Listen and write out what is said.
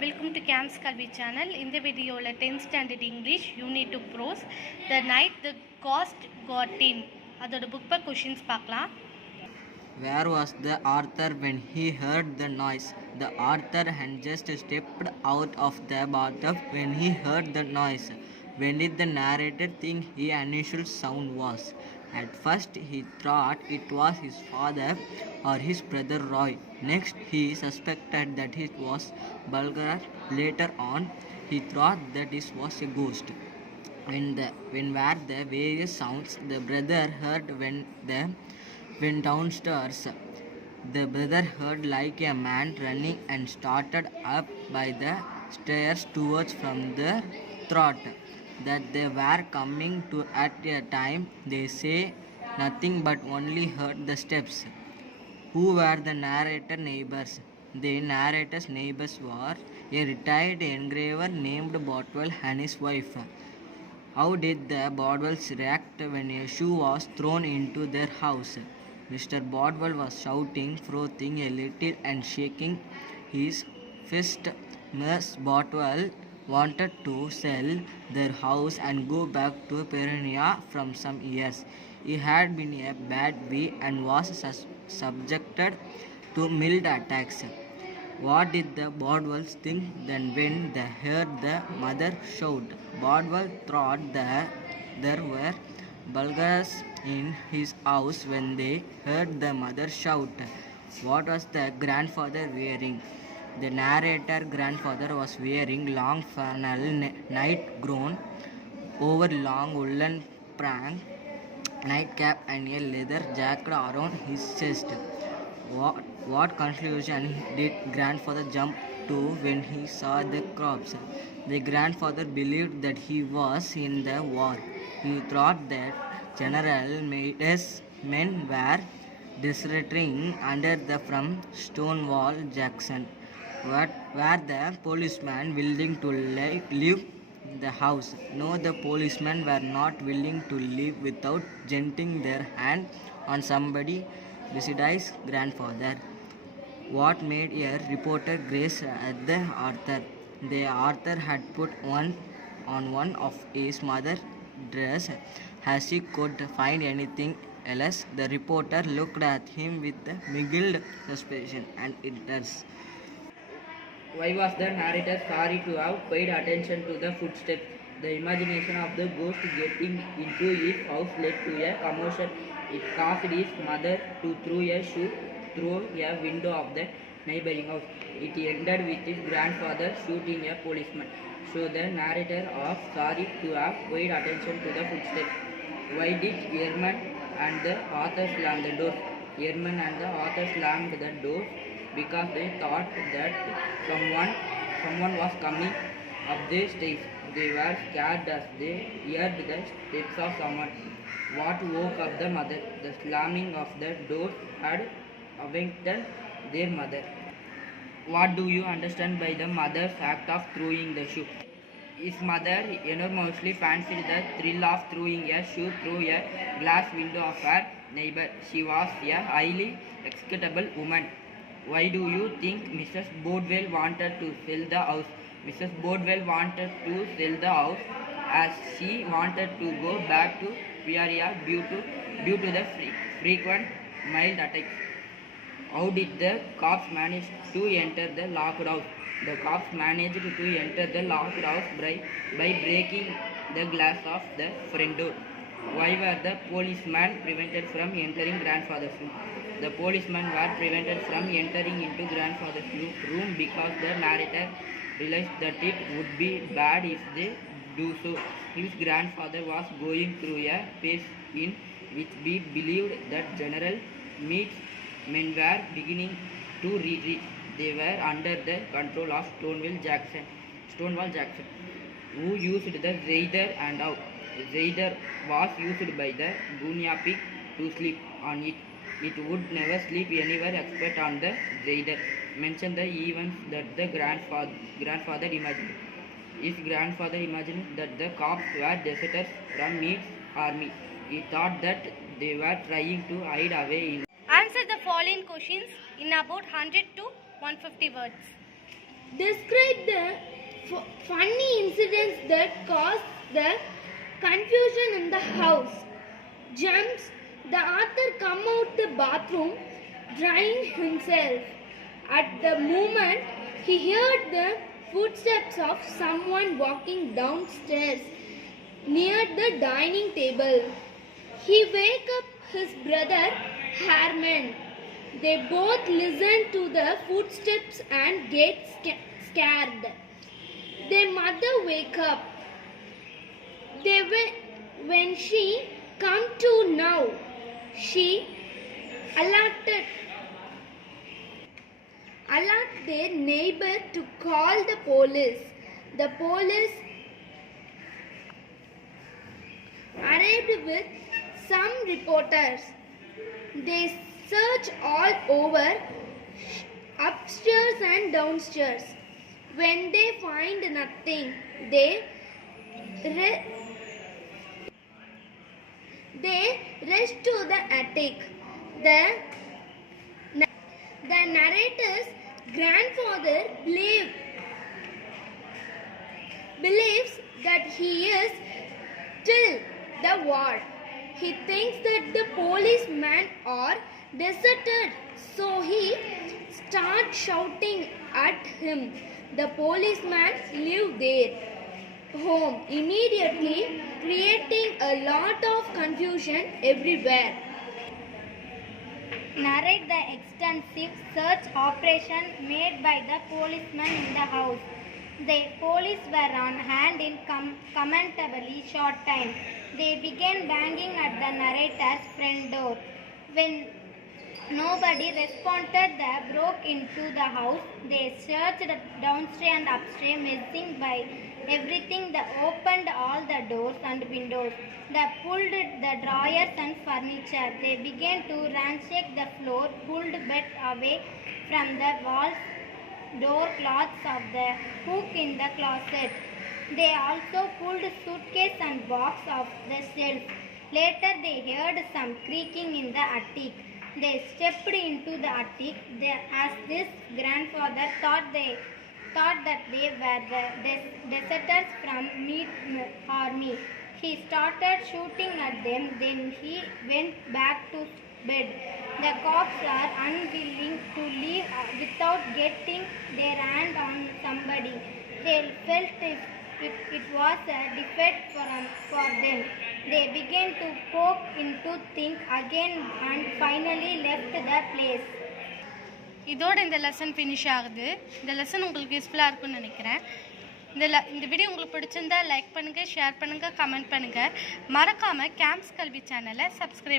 Welcome to Camps Kalvi channel. In the video, 10th standard English, Unit 2 Prose, The Night the Ghost Got In. அதோட book per questions பார்க்கலாம். Where was the Arthur when he heard the noise? The Arthur had just stepped out of the bathtub when he heard the noise. When did the narrator think the unusual sound was? At first he thought it was his father or his brother Roy. Next he suspected that it was Bulgar. Later on he thought that it was a ghost. When were the various sounds the brother heard went downstairs. The brother heard like a man running and started up by the stairs towards from the thought that they were coming to at a time they say nothing but only heard the steps. Who were the narrator neighbors? The narrator's neighbors were a retired engraver named Botwell and his wife. How did the Botwells react when a shoe was thrown into their house? Mr. Botwell was shouting, frothing a little and shaking his fist. Miss Botwell wanted to sell their house and go back to Perunia from some years. He had been a bad boy and was subjected to mild attacks. What did the Botwells think then when they heard the mother shout? Botwell thought that there were Bulgars in his house when they heard the mother shout. What was the grandfather wearing? The narrator grandfather was wearing long flannel nightgown over long woolen prank nightcap and a leather jacket around his chest. What conclusion did grandfather jump to when he saw the crops? The grandfather believed that he was in the war. He thought that General Meade's men were deserting under the from Stonewall Jackson. Were the policemen willing to leave the house? No, the policemen were not willing to leave without jetting their hand on somebody besides grandfather. What made a reporter grace at the Arthur? The Arthur had put on one of his mother's dress as he could find anything else. The reporter looked at him with mingled suspicion and interest. Why was the narrator sorry to have paid attention to the footsteps? The imagination of the ghost getting into his house led to a commotion. It caused his mother to throw a shoe through a window of the neighboring house. It ended with his grandfather shooting a policeman. So the narrator was sorry to have paid attention to the footsteps. Why did Herman and the author slam the door? Herman and the author slammed the door because they thought that someone was coming up the stairs. They were scared as they heard the steps of someone. What woke up the mother? The slamming of the door had awakened their mother. What do you understand by the mother's act of throwing the shoe? His mother enormously fancied the thrill of throwing a shoe through a glass window of her neighbor. She was a highly excitable woman. Why do you think Mrs. Bodwell wanted to sell the house? Mrs. Bodwell wanted to sell the house as she wanted to go back to Peoria due to the frequent mild attacks. How did the cops manage to enter the locked house? The cops managed to enter the locked house by breaking the glass of the front door. Why were the policemen prevented from entering grandfather's room? The policemen were prevented from entering into grandfather's room because the narrator realized that it would be bad if they do so. His grandfather was going through a phase in which we believed that General Meade's men were beginning to retreat. They were under the control of Stonewall Jackson, who used the Raider and out. Raider was used by the Bunyapic to sleep on it. It would never sleep anywhere except on the Raider. Mention the events that the grandfather imagined. His grandfather imagined that the cops were deserters from Meade's army. He thought that they were trying to hide away in. Answer the following questions in about 100 to 150 words. describe the funny incidents that caused the confusion in the house. Jumps, the author come out the bathroom, drying himself. At the moment, he heard the footsteps of someone walking downstairs near the dining table. He wake up his brother Herman. They both listen to the footsteps and get scared. Their mother wake up. When she come to know, she alerted their neighbor to call the police. The police arrived with some reporters. They searched all over, upstairs and downstairs. When they find nothing, they rush to the attic. The narrator's grandfather believes that he is still the ward. He thinks that the policemen are deserted, so he starts shouting at him. The policemen leave their home immediately, creating a lot of confusion everywhere. Narrate the extensive search operation made by the policemen in the house. The police were on hand in commentably short time. They began banging at the narrator's front door. When nobody responded, they broke into the house. They searched downstairs and upstairs, messing by everything. They opened all the doors and windows. They pulled the drawers and furniture. They began to ransack the floor, pulled bed away from the walls, door cloths of the hook in the closet. They also pulled suitcase and box off the shelf. Later they heard some creaking in the attic. They stepped into the attic. As this grandfather thought that they were the deserters from army. He started shooting at them. Then he went back to bed. The cops are unwilling to leave without getting their hand on somebody. They felt it was a defeat for them. They began to poke into things again and finally left the place. இதோட இந்த lesson finish ஆகுது. இந்த lesson உங்களுக்கு யூஸ்ஃபுல்லாக இருக்கும்னு நினைக்கிறேன். இந்த video உங்களுக்கு பிடிச்சிருந்தா லைக் பண்ணுங்கள், ஷேர் பண்ணுங்கள், கமெண்ட் பண்ணுங்கள். மறக்காமல் கேம்ப்ஸ் கல்வி சேனலை சப்ஸ்கிரைப்